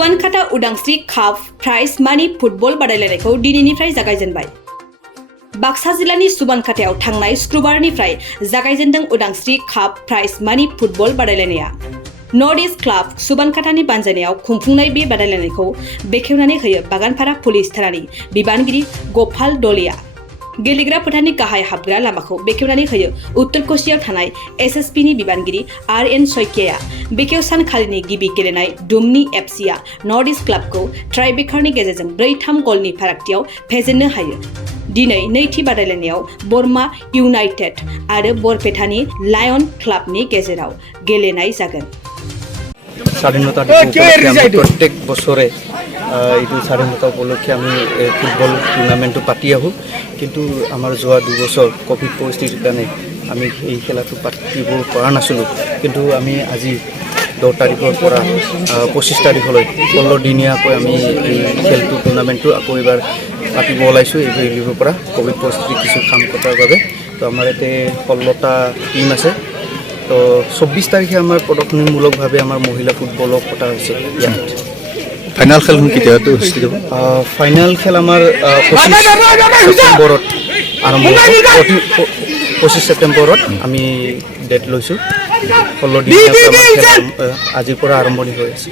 सुबानखाता उदांस्रि काप प्राइज मानि फुटबल बादायलायनायखौ दिनैनिफ्राय जागायजेनबाय। बाक्सा जिल्लानि सुबानखातायाव थांनाय शुक्रबारनिफ्राय जागायजेनदों उदांस्रि काप प्राइज मानि फुटबल बादायलायनाया। नर्थ इस्ट क्लाब सुबानखातानि बानजायनायाव खुंफुंनाय बे बादायलायनायखौ बेखेवनानै होयो बागानपारा पुलिस थानानि बिबानगिरि गपाल दलिया। गेलेग्रा फोथारनि गाहाय हाबग्रा लामाखौ बेखेवनानै होयो उत्तर कसियाव थानाय एसएसपीनि बिबानगिरि आर.एन. सयकियाया। बेखेव सानखालिनि गिबि गेलेनाय दुमनि एफसीआ नर्थ इस्ट क्लाबखौ ट्राइब्रेकारनि गेजेरजों 4-3 गलनि फारागथियाव फेजेननो हायो। दिनै नैथि बादायलायनायाव बरमा इउनाइटेड आरो बरपेटानि लायन क्लाबनि गेजेराव गेलेनाय जागोन। স্বাধীনতা দিবস উপলক্ষে আমি প্রত্যেক বছরে এইটো স্বাধীনতা উপলক্ষে আমি ফুটবল টুর্নামেন্টটো পাতি আহোঁ, কিন্তু আমাৰ যোৱা 2 বছৰ কোভিড পৰিস্থিতিৰ কাৰণে আমি এই খেলাটো পাতিব পৰা নাছিলোঁ। কিন্তু আমি আজি 10 তাৰিখৰ পৰা 25 তাৰিখলৈ 16 দিনীয়াকৈ আমি এই খেলটো টুৰ্নামেন্টটো আকৌ এবাৰ পাতিব ওলাইছোঁ। এইবোৰ পৰা কোভিড পৰিস্থিতি কিছু কাম কৰাৰ বাবে তো আমাৰ ইয়াতে 16টা টিম আছে। তো 24 তাৰিখে আমাৰ প্ৰদৰ্শনীমূলকভাৱে আমাৰ মহিলা ফুটবলক পতা হৈছে ইয়াত। ফাইনাল খেলখন কেতিয়াটো অনুষ্ঠিত হ'ব? ফাইনাল খেল আমাৰ 25 ছেপ্টেম্বৰত আৰম্ভ হ'ব। 25 ছেপ্টেম্বৰত আমি ডেট লৈছোঁ। 16 দিনীয়াকৈ আমাৰ খেল আজিৰ পৰা আৰম্ভণি হৈ আছে।